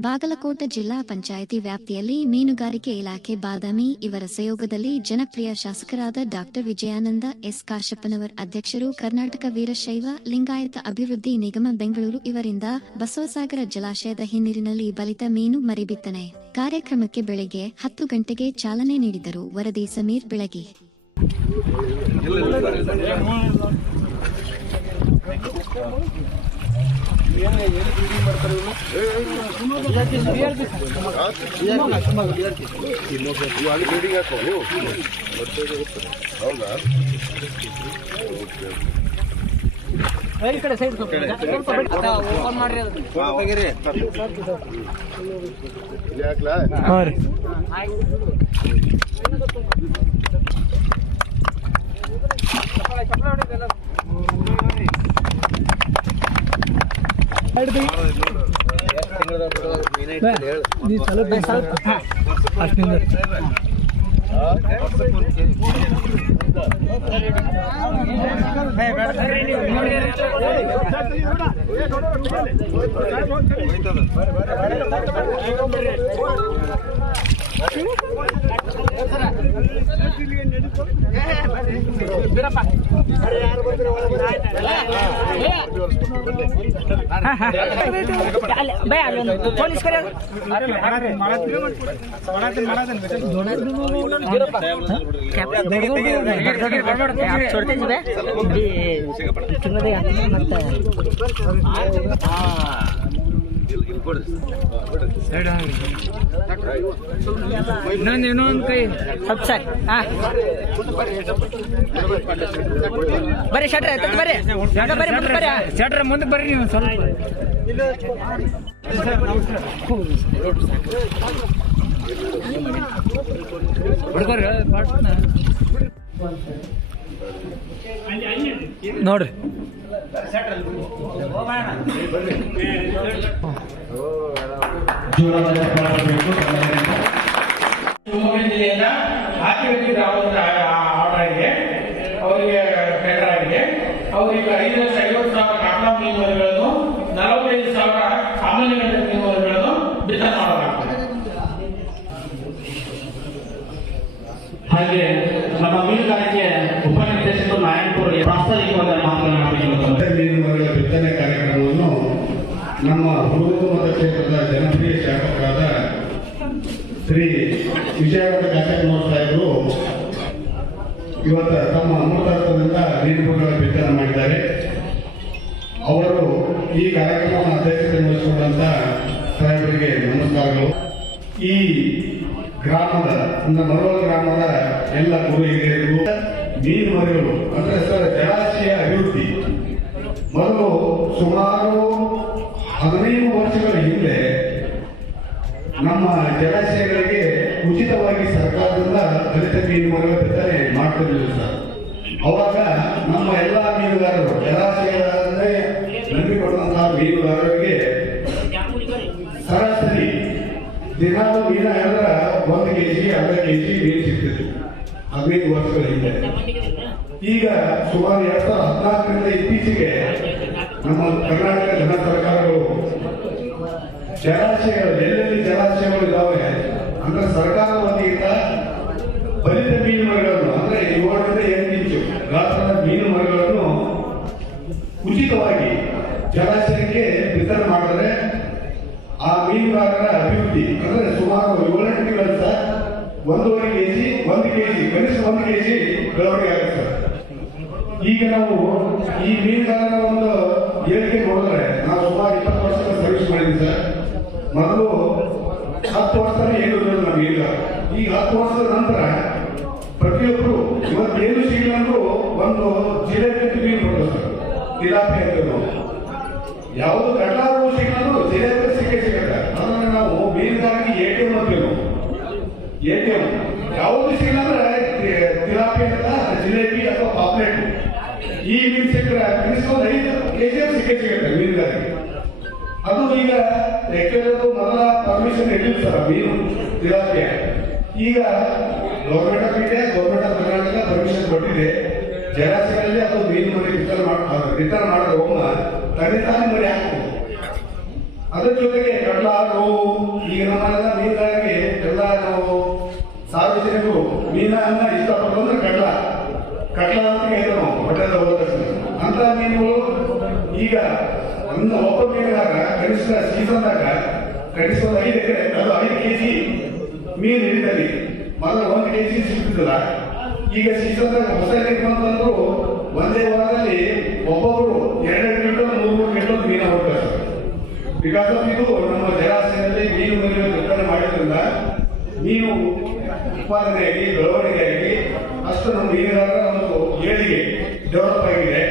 ಬಾಗಲಕೋಟ ಜಿಲ್ಲಾ ಪಂಚಾಯಿತಿ ವ್ಯಾಪ್ತಿಯಲ್ಲಿ ಮೀನುಗಾರಿಕೆ ಇಲಾಖೆ ಬಾದಾಮಿ ಇವರ ಸಹಯೋಗದಲ್ಲಿ ಜನಪ್ರಿಯ ಶಾಸಕರಾದ ಡಾಕ್ಟರ್ ವಿಜಯಾನಂದ ಎಸ್ ಕಾಶಪ್ಪನವರ್ ಅಧ್ಯಕ್ಷರು ಕರ್ನಾಟಕ ವೀರಶೈವ ಲಿಂಗಾಯತ ಅಭಿವೃದ್ಧಿ ನಿಗಮ ಬೆಂಗಳೂರು ಇವರಿಂದ ಬಸವಸಾಗರ ಜಲಾಶಯದ ಹಿನ್ನೀರಿನಲ್ಲಿ ಬಲಿತ ಮೀನು ಮರಿಬಿತ್ತನೆ. ಕಾರ್ಯಕ್ರಮಕ್ಕೆ ಬೆಳಗ್ಗೆ ಹತ್ತು ಗಂಟೆಗೆ ಚಾಲನೆ ನೀಡಿದರು ವರದಿ ಸಮೀರ್ ಬೆಳಗಿ. ಅಲ್ಲಿ ಬಿಲ್ಡಿಂಗ್ ಹಾಕೋ ನೀವು ಹೌದಾ ಈ ಕಡೆ ಸೈಡ್ ಓಪನ್ ಮಾಡ್ರಿ ಅದು ತೆಗೀರಿ ಇಲ್ಲಿ ಹಾಕ್ಲಾ ಬೈ ಅಲ್ಲಿ ಒಂದು ಪೊಲೀಸ್ ಕರೆ ಇನ್ನೊಂದು ಇನ್ನೊಂದು ಕೈ. ಹತ್ತು ಸರ್ ಹಾ. ಬರ್ರಿ ಶಟ್ರ ಬರ್ರಿ. ಶಟ್ರ ಬರ್ರಿ ಮುಂದೆ ಬರ್ರಿ ಶೆಟ್ರ ಮುಂದೆ ಬರ್ರಿ ನೀವು ಸ್ವಲ್ಪ. ಹುಡುಗರು ನೋಡ್ರಿ. ಶಿವಮೊಗ್ಗ ಜಿಲ್ಲೆಯಿಂದ ಹಾಕಿ ಗ್ರಾಮದ ಆರ್ಡರ್ ಆಗಿದೆ ಅವರಿಗೆ ಟೆಂಡರ್ ಆಗಿದೆ ಅವರಿಗೆ ಐದು ಲಕ್ಷ ಐವತ್ತು ಸಾವಿರ ಕಾಟಾ ಮೀನುಗಳನ್ನು ನಲವತ್ತೈದು ಸಾವಿರ ಸಾಮಾನ್ಯ ಮೀನುಗಳನ್ನು ಬಿತ್ತನೆ ಮಾಡಲಾಗ್ತದೆ ಹಾಗೆ ನಮ್ಮ ಮೀನುಗಾರಿಕೆ ಉಪನಿರ್ದೇಶಕರು ನಾಯಕರು ಪ್ರಾಸ್ತಾವಿಕವಾದ ಮೀನುಗಾರಿಕೆ ಬಿತ್ತನೆ ಕಾರ್ಯಕ್ರಮವನ್ನು ನಮ್ಮ ಹುಡುಗರು ಮತಕ್ಷೇತ್ರದ ಜನಪ್ರಿಯ ಶಾಸಕರಾದ ಶ್ರೀ ವಿಜಯವಾಡ ಕಾಶಪ್ಪನವರ ಸಾಹೇಬರು ಇವತ್ತು ತಮ್ಮ ಅಮೃತಾರ್ಥದಿಂದ ಮೀನುಗಳ ಬಿತ್ತನೆ ಮಾಡಿದ್ದಾರೆ. ಅವರು ಈ ಕಾರ್ಯಕ್ರಮವನ್ನು ಅಧ್ಯಕ್ಷತೆ ವಹಿಸಿಕೊಂಡಂತ ಸಾಹೇಬರಿಗೆ ನಮಸ್ಕಾರಗಳು. ಈ ಗ್ರಾಮದ ಮರವಲ್ ಗ್ರಾಮದ ಎಲ್ಲ ಗುರು ಮೀನು ಮರಿಗಳು ಅಂದ್ರೆ ಸರ್, ಜಲಾಶಯ ಅಭಿವೃದ್ಧಿ. ಮೊದಲು ಸುಮಾರು ಹದಿನೈದು ವರ್ಷಗಳ ಹಿಂದೆ ನಮ್ಮ ಜಲಾಶಯಗಳಿಗೆ ಉಚಿತವಾಗಿ ಸರ್ಕಾರದಿಂದ ದಲಿತ ಮರಗಳ ಬಿತ್ತನೆ ಮಾಡ್ತಿರ್ಲಿಲ್ಲ ಸರ್. ಅವಾಗ ನಮ್ಮ ಎಲ್ಲ ಮೀನುಗಾರರು ಜಲಾಶಯಗಳಂದ್ರೆ ನಂಬಿಕೊಂಡಂತಹ ಮೀನುಗಾರರಿಗೆ ಸರಾಸರಿ ದಿನಾಲು ಮೀನು ಹೇಳಿದ್ರೆ ಒಂದು ಕೆಜಿ, ಅರ್ಧ ಕೆಜಿ ಮೀನು ಸಿಗ್ತಿತ್ತು. ಹದಿನೈದು ವರ್ಷಗಳ ಹಿಂದೆ. ಈಗ ಸುಮಾರು ಎರಡ್ ಸಾವಿರದ ಹದಿನಾಲ್ಕರಿಂದ ಇತ್ತೀಚೆಗೆ ನಮ್ಮ ಕರ್ನಾಟಕ ಜನ ಸರ್ಕಾರಗಳು ಜಲಾಶಯಗಳು, ಎಲ್ಲೆಲ್ಲಿ ಜಲಾಶಯಗಳು ಇದಾವೆ, ಅಂದ್ರೆ ಸರ್ಕಾರದ ವತಿಯಿಂದ ಬಲಿತ ಮೀನು ಮರಗಳನ್ನು, ಅಂದ್ರೆ ಏಳರಿಂದ ಎಂಟು ಇಂಚು ಗಾತ್ರದ ಮೀನು ಮರಗಳನ್ನು ಉಚಿತವಾಗಿ ಜಲಾಶಯಕ್ಕೆ ವಿತರಣೆ ಮಾಡಿದ್ರೆ ಆ ಮೀನುಗಾರರ ಅಭಿವೃದ್ಧಿ, ಅಂದ್ರೆ ಸುಮಾರು ಒಂದೂವರೆ ಕೆಜಿ, ಒಂದು ಕೆಜಿ, ಕನಿಷ್ಠ ಒಂದು ಕೆಜಿ ಬೆಳವಣಿಗೆ ಆಗುತ್ತೆ. ಈಗ ನಾವು ಈ ಮೀನುಗಾರರ ಒಂದು ಏರಿಕೆ ನೋಡಿದ್ರೆ ನಾವು ಸುಮಾರು ಇಪ್ಪತ್ತು ವರ್ಷದ ಸರ್ವಿಸ್ ಮಾಡಿದ್ವಿ ಸರ್. ಮೊದಲು ಹತ್ತು ವರ್ಷನೇ ಏನು ನಮ್ಮ ಈಗ ಈಗ ಹತ್ತು ವರ್ಷದ ನಂತರ ಪ್ರತಿಯೊಬ್ಬರು ಇವತ್ತು ಏನು ಸಿಗಲಂದ್ರೂ ಒಂದು ಜಿಲೇಬಿ ಮೀನು ಬರ್ತದೆ ಸರ್. ಇಲಾಖೆ ಅಂತ ಯಾವುದು ಕಡಲಾರು ಸಿಗಲು ಜಿಲ್ಲೆ ಸಿಕ್ಕೇ ಸಿಗುತ್ತೆ ಅದನ್ನ ನಾವು ಮೀನುಗಾರಿಕೆ ಎ ಟಿ ಎಂ ಅಂತೀವಿ ಎಂ ಯಾವುದು ಸಿಗಲ್ಲ ತಿಲಾಪಿ ಅಂತ ಜಿಲೇಬಿ ಅಥವಾ ಪಾಪ್ಲೆಟ್. ಈ ಮೀನು ಸಿಕ್ಕರೆ ಒಂದು ಐದು ಸಿಕ್ಕೇ ಸಿಗುತ್ತೆ ಮೀನುಗಾರಿಕೆ. ಅದು ಈಗ ನಮ್ಮ ಮೊದಲ ಪರ್ಮಿಷನ್ ಇರಲಿಲ್ಲ ಸರ್ ಮೀನು ತಿಲಾಪಿಯ ಈಗ government of India government of Karnataka permission ಕೊಟ್ಟಿದೆ. ಜಲಾಶಯದಲ್ಲಿ ಅದು ಮೀನು ಮನೆ ರಿಟರ್ನ್ ಮಾಡಿ ರಿಟರ್ನ್ ಮಾಡಿದ್ರೆ ಒಮ್ಮ ತಂದೆ ಮರಿ ಹಾಕ್ಬೋದು ಅದ್ರ ಜೊತೆಗೆ ಕಡಲ ನೋವು ಈಗ ನಮ್ಮೆಲ್ಲ ಮೀನುಗಾರಿಕೆ ಎಲ್ಲ ನಾವು ಸಾರ್ವಜನಿಕರು ಮೀನನ್ನ ಇಷ್ಟಪಡೋದ್ರೆ ಕಡಲ ಕಡಲ ಅಂತ ಹೇಳಿದ್ರು ನಾವು ಹೊಟ್ಟೆದ ಹೋದ ತಕ್ಷಣ ಅಂತ ಮೀನುಗಳು ಈಗ ಒಂದು ಒಬ್ಬ ಮೀನುಗಾರ ಕನಿಷ್ಠ ಸೀಸನ್ದಾಗ ಕನಿಷ್ಠ ಐದು ಎಕರೆ, ಅದು ಐದು ಕೆಜಿ ಮೀನು ಹಿಡಿದಲ್ಲಿ ಮೊದಲು ಒಂದು ಕೆಜಿ ಸಿಗ್ತಿದ್ದಿಲ್ಲ ಈಗ ಸೀಸನ್ದಾಗ ಹೊಸ ನೀರು ಬಂತಂದ್ರು ಒಂದೇ ವಾರದಲ್ಲಿ ಒಬ್ಬೊಬ್ರು ಎರಡೆರಡು ಕ್ವಿಂಟಲ್, ಮೂರು ಮೂರು ಕ್ವಿಂಟಲ್ ಮೀನು ಹೋಗ್ತಾರೆ ಬಿಕಾಸ್ ಆಫ್ ಇದು ನಮ್ಮ ಜಲಾಶಯದಲ್ಲಿ ಮೀನು ಮೀನು ವಿತರಣೆ ಮಾಡೋದ್ರಿಂದ ಮೀನು ಉತ್ಪಾದನೆಯಾಗಿ, ಬೆಳವಣಿಗೆಯಾಗಿ ಅಷ್ಟು ನಮ್ಮ ಮೀನುಗಾರರ ಒಂದು ಏಳಿಗೆ ಡೆವಲಪ್ ಆಗಿದೆ.